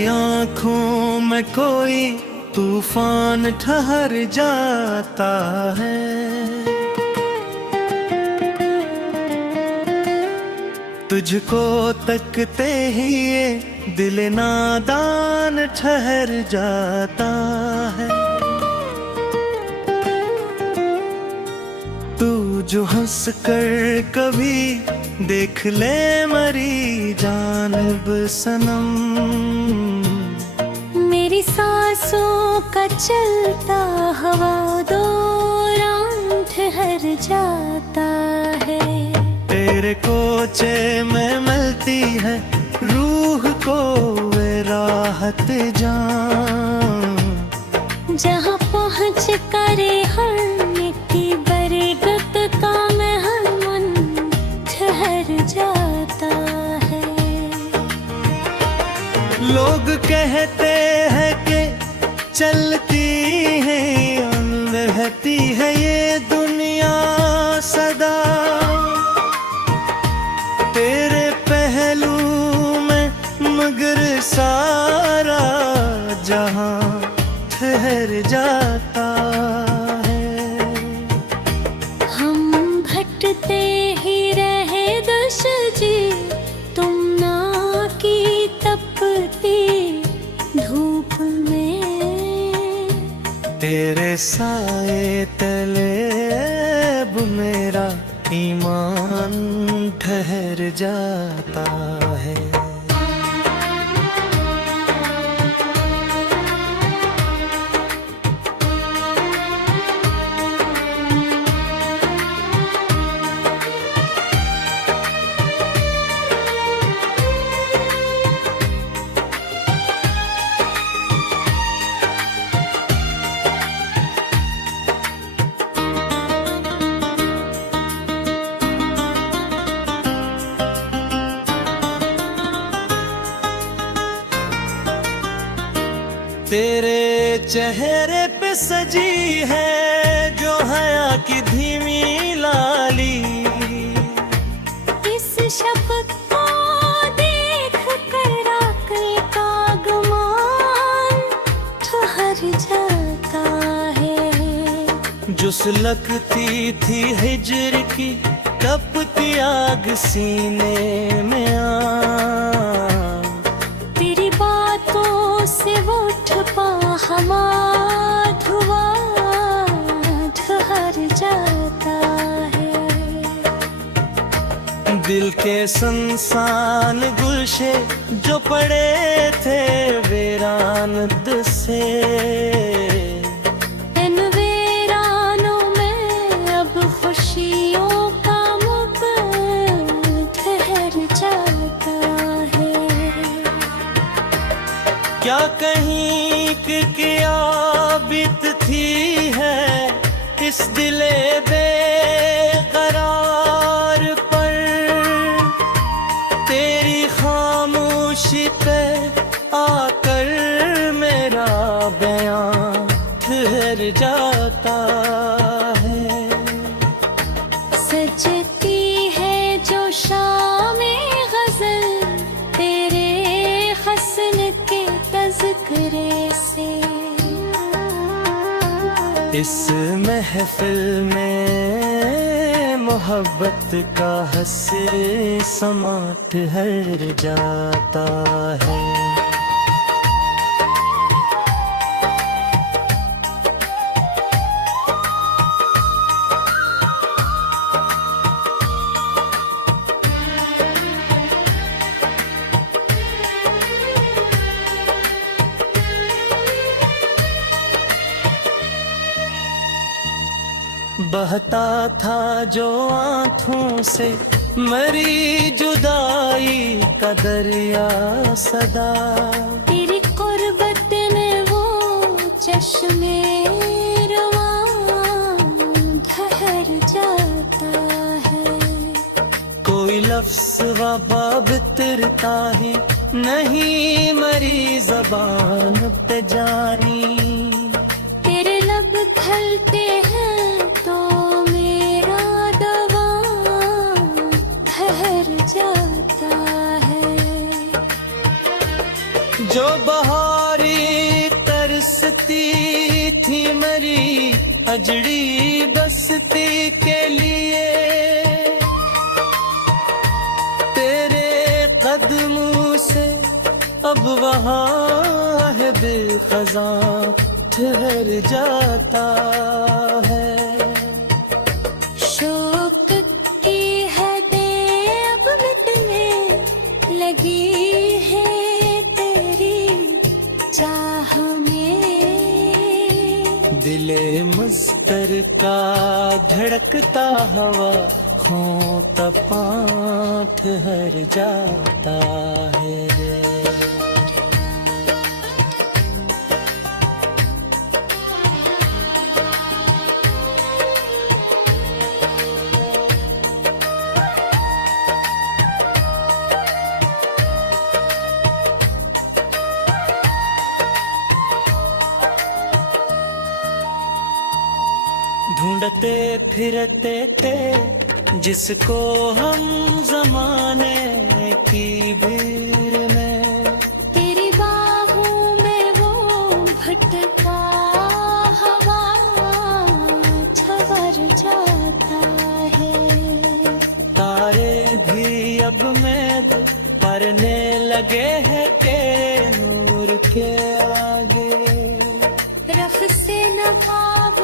तेरी आंखों में कोई तूफान ठहर जाता है। तुझको तकते ही ये दिल नादान ठहर जाता है। तू जो हंस कर कभी देख ले मेरी जानिब सनम, मेरी सांसों का चलता हवा दौरान ठहर जाता है। तेरे कोचे में मिलती है रूह को वे राहत जान, जहाँ पहुँच करे हर मिट्टी बरगद का महल मन ठहर जाता है। लोग कहते हैं कि चलती है बहती है ये दुनिया सदा, तेरे पहलू में मगर सारा जहां ठहर जाता है। हम भटकते ही रहे दश जी, तुम ना की तपती धूप में, तेरे साए तले अब मेरा ईमान ठहर जाता है। तेरे चेहरे पे सजी है जो हया की धीमी लाली, इस शब्द को देख कर आकल का गुमान ठहर जाता है। जो सुलगती थी हिजर की तपती आग सीने में आ, तेरी बातों से वो ठपा हमारा धुआं ठहर जाता है। दिल के संसान गुलशे जो पड़े थे वीरान से, इन वीरानों में अब खुशियों का मुक़द्दर ठहर जाता है। क्या कहीं कि क्या बीत थी है इस दिले बेकरार पर, तेरी खामोशी पे आकर मेरा बयां ठहर जाता है। सजती है जो शामे गज़ल तेरे हस्न के तज़किरे से, इस महफिल में मोहब्बत का हस्र समा ठहर जाता है। बहता था जो आँखों से मरी जुदाई का दरिया सदा, तेरी कुर्बत ने वो चश्मे रवां ठहर जाता है। कोई लफ्ज़ वबा बितरता ही नहीं मरी ज़बान पे जारी, तेरे लब खलते हैं तो मेरा दवा ठहर जाता है। जो अजड़ी बस्ती के लिए तेरे कदमों से अब वहाँ है बेखज़ा ठहर जाता है। शौक की हदें अब मिटने लगी है तेरी चाह में। दिले मुस्तर का धड़कता हवा होंठ पाँव ठहर जाता है। ढूंढते फिरते थे जिसको हम जमाने की भीड़ में, तेरी बाहों में वो भटका हवा छवर जाता है। तारे भी अब मैद परने लगे हैं तेरे नूर के आगे। रफ से नकाब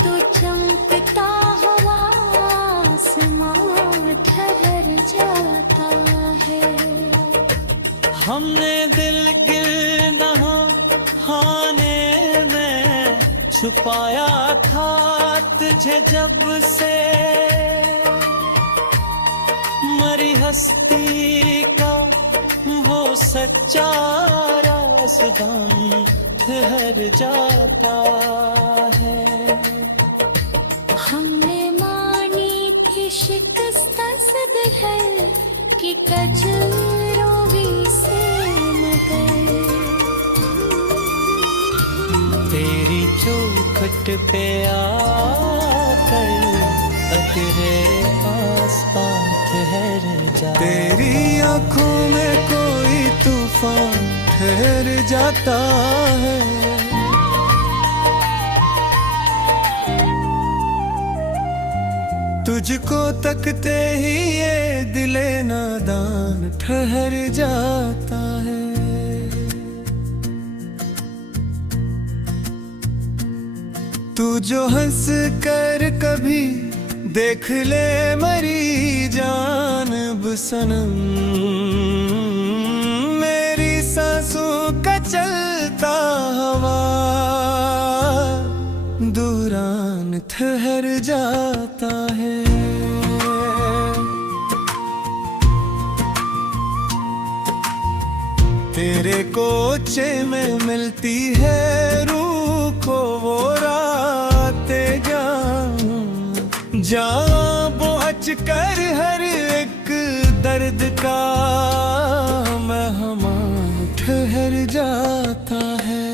तो चमकता हवा आसमां ठहर जाता है। हमने दिल गिल नहाने में छुपाया था तुझे जब से, मरी हस्ती का वो सच्चा राज़दान ठहर जाता है। हमने मानी थी शिकस्त सद है कि कजरों से मगर तेरी चौखट पे आकर तेरे पास ठहर जा। तेरी आँखों में कोई तूफान ठहर जाता है। तुझको तकते ही ये दिले नादान ठहर जाता है। तू जो हंस कर कभी देख ले मरी जानब सनम, मेरी सांसों का चलता हवा दौरान ठहर जाता है। तेरे कोचे में मिलती है रूह को वो रातें जहाँ पहुँच कर हर एक दर्द का मेहमान ठहर जाता है।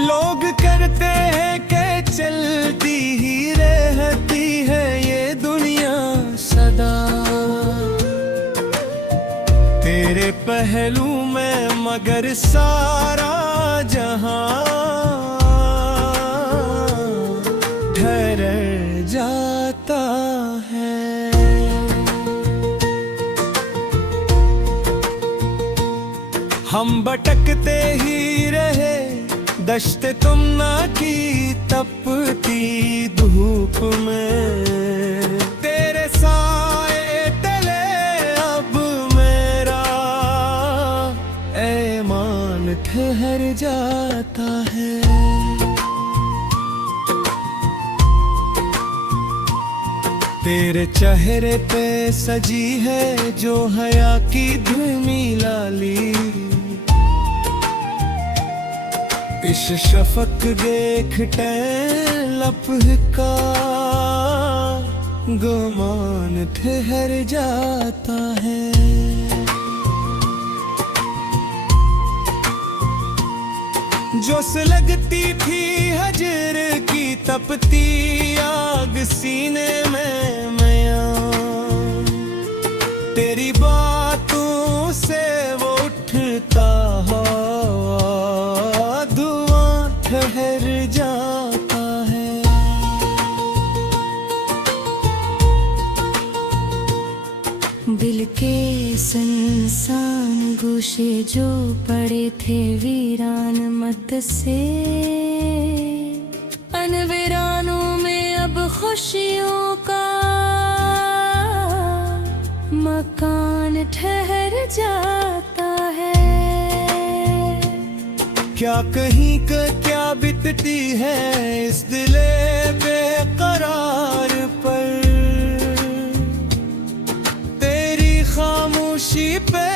लोग करते हैं कि चलती ही रहती है ये दुनिया सदा, तेरे पहलू में मगर सारा जहां ठहर जाता है। हम भटकते ही रहे दश्ते तुमना की तपती धूप में, तेरे साए तले अब मेरा ऐमान ठहर जाता है। तेरे चेहरे पे सजी है जो हया की धुमी लाली, इस शफक देख लपह का गुमान ठहर जाता है। जो सुलगती थी हजर की तपती आग सीने में मैया, तेरी बातों से वो उठता हौला ठहर जाता है। दिल के सुनसान गोशे जो पड़े थे वीरान मत से, अन वीरानों में अब खुशियों का मकान ठहर जाता है। क्या कहीं का क्या बीतती है इस दिले बेकरार पर, तेरी खामोशी पे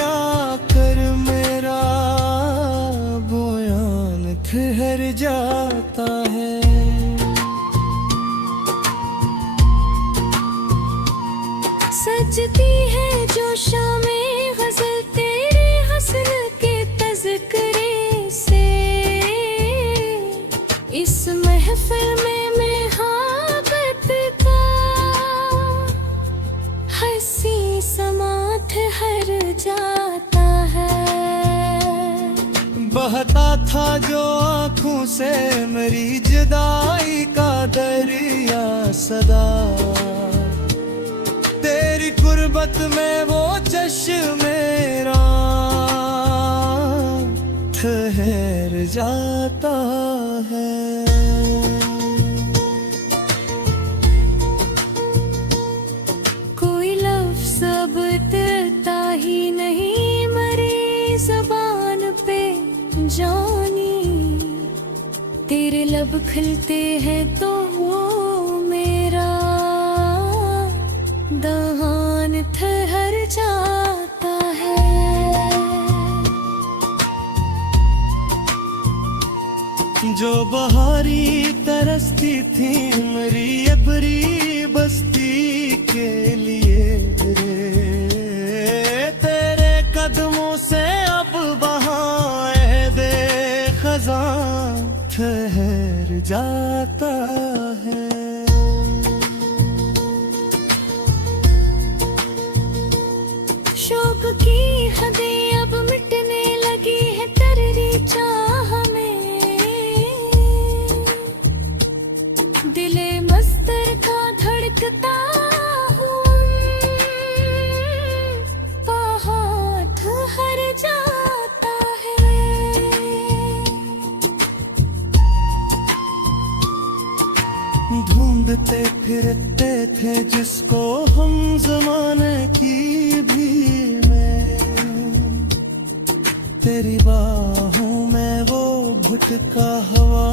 आकर मेरा बयान ठहर जाता है। सजती है जो शामें गज़ल तेरे हस्न के तज़किरे से, इस महफिल में महब्बत का हंसी समा ठहर जाता है। बहता था जो आँखों से मेरी जुदाई का दरिया सदा, तेरी गुर्बत में वो चश्मे मेरा ठहर जाता है। कोई लफ्ज़ अब उतरता ही नहीं मेरी ज़बान पे जानी, तेरे लब खिलते हैं तो वो मेरा दहान ठहर जाता है। जो बहारी तरसती थी मेरी अबरी बस्ती के लिए रे, तेरे कदमों से अब बहाए दे खज़ां ठहर जाता है। शौक की हदें अब मिटने लगी है तेरी चाह में, दिले मस्तर का धड़कता हूँ पहाड़ ठहर जाता है। ढूंढते फिरते थे जिसको हम ज़माने की भीड़ में, तेरी बाहों में वो भुटका हवा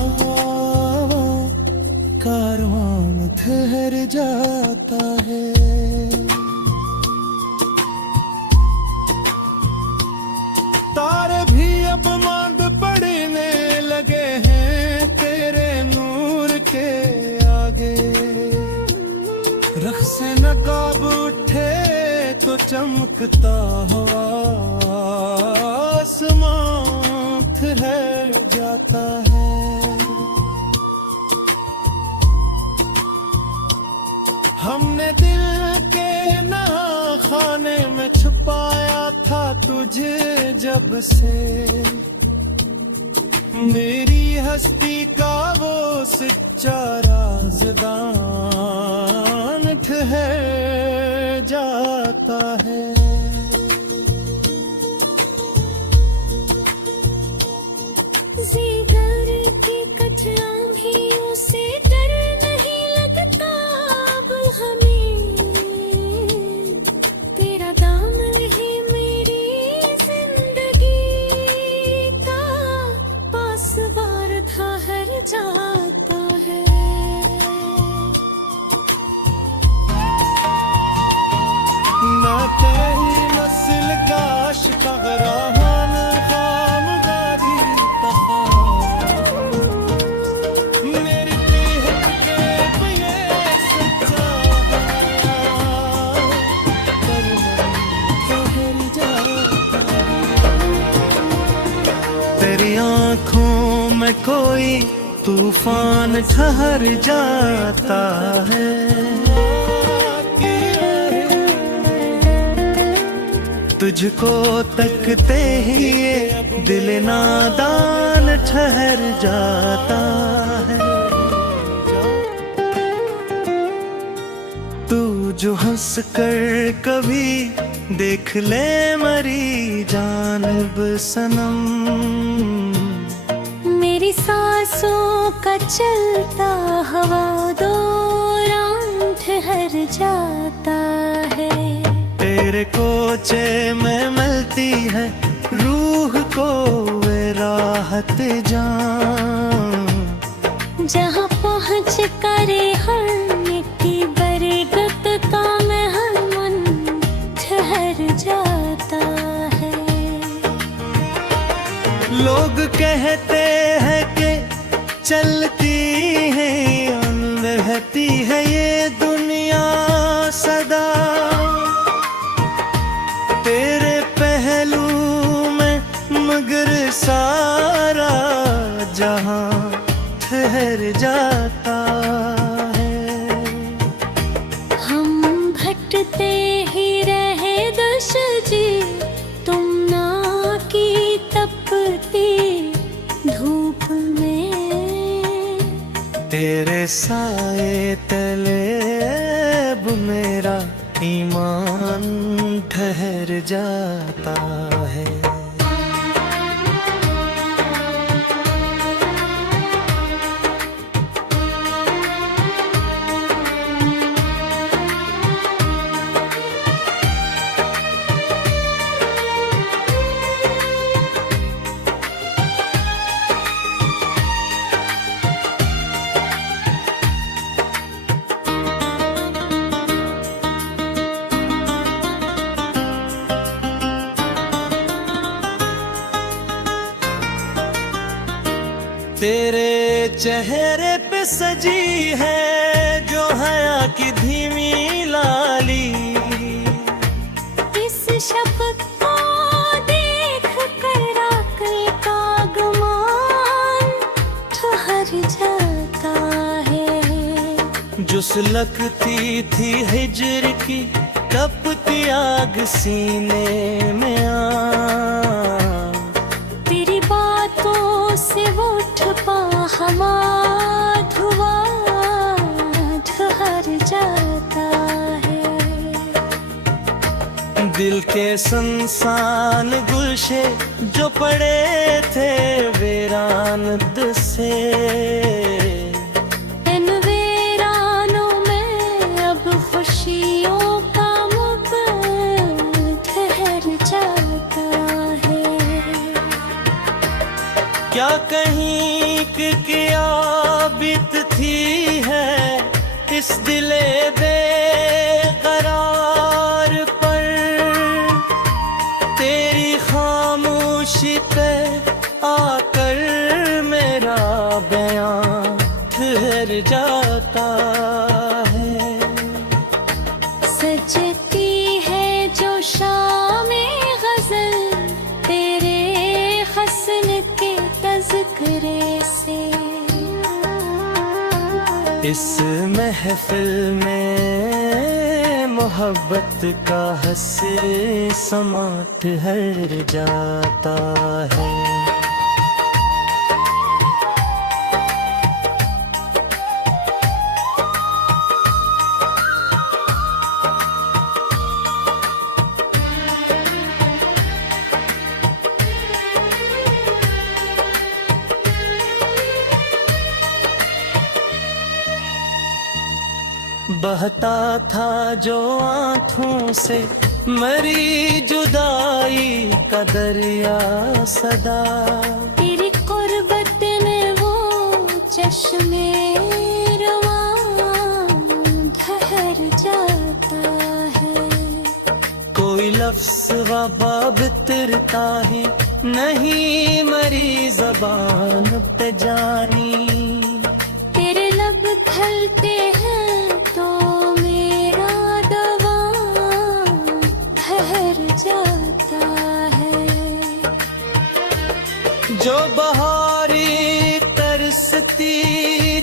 कारवां ठहर जाता है। तारे भी अब मांद पड़ने लगे हैं तेरे नूर के आगे, रख से नकाब उठे तो चमकता हुआ आसमां ठहर जाता है। हमने दिल के नहा खाने में छुपाया था तुझे जब से, मेरी हस्ती का वो सच्चा राज़दान ठहर जाता है। ज़ीगर की कचराभियों से डर नहीं लगता अब हमें, तेरा दामन है मेरी जिंदगी का पासबार ठहर जाता है। ना तेरी नस्ल गाश का गराहान खाम गारी तफा, मेरी पीहत के ये सच्चा है, पर ठहर जाता है। तेरी आँखों में कोई तूफान ठहर जाता है। तुझको तकते ही ये दिल नादान ठहर जाता है। तू जो हंस कर कभी देख ले मरी जानिब सनम, मेरी सांसों का चलता हवा दौरान ठहर जाता है। तेरे कोचे में मिलती है रूह को वे राहत जान, जहाँ पहुँच कर हर मिट्टी बरगद का मेहमान ठहर जाता है। लोग कहते हैं कि चलती है रहती है ये दुनिया सदा, तेरे पहलू में मगर सारा जहां ठहर जाता है। हम भटकते ही रहे दश जी, तुम ना की तपती धूप में, तेरे साए तले अब मेरा ईमान ठहर जाता है। तेरे चेहरे पे सजी है जो हया की धीमी लाली, इस शब्द को देख कर अक्ल का गुमान ठहर जाता है। जो सुलगती थी हिजर की तपती आग सीने में आ, तेरी बातों से उठ पा हमारा धुआं ठहर जाता है। दिल के संसान गुलशे जो पड़े थे वीरान से, इन वीरानों में अब खुशियों का मुक़द्दर ठहर जाता है। क्या कहीं कि क्या बीतती है इस दिले बेकरार पर, तेरी खामोशी पे आकर मेरा बयां ठहर जाता है। सजती है जो शामे गज़ल तेरे हस्न के तज़किरे से, इस महफिल में मोहब्बत का हस्र समा ठहर जाता है। बहता था जो आँखों से मरी जुदाई का दरिया सदा, तेरी कुर्बत में वो चश्मे रवां ठहर जाता है। कोई लफ्ज़ वबा बितरता ही नहीं मरी ज़बान पे जानी, तेरे लब खलते हैं तो मेरा दवा ठहर जाता है। जो बहारी तरसती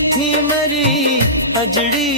थी मरी अजड़ी